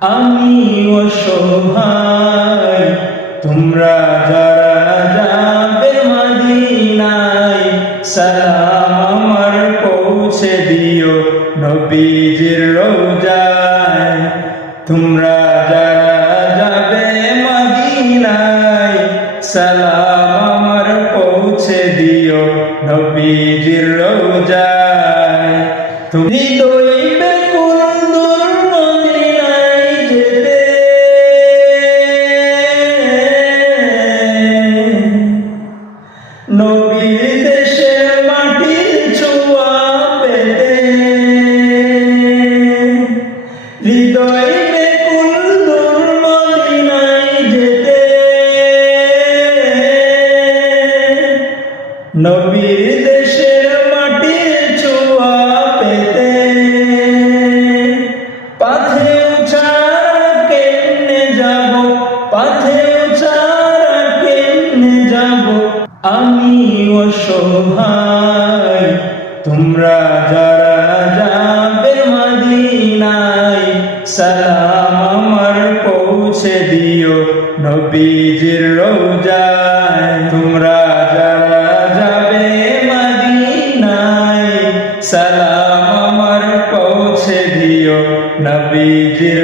আমি অসহায় তোমরা যারা যাবে মদিনায়, সালাম আমার পৌঁছে দিও নবীজির রোজায়। তোমরা যারা যাবে মদিনায়, সালাম আমার পৌঁছে দিও নবীজির রোজায়। তুমি দইবে হৃদয় বেকুল দূর মদিনায় যেতে। নবীর দেশের মাটির ছোঁয়া পেতে। পাথে যাব? পাথে ছাড়া কেমনে যাব? আমি অসহায়, তোমরা যারা যাবে মদিনায় সালাম আমার পৌঁছে দিও নবীজির রোজায়। তোমরা যারা যাবে মদিনায়, সালাম আমার পৌঁছে দিও নবীজির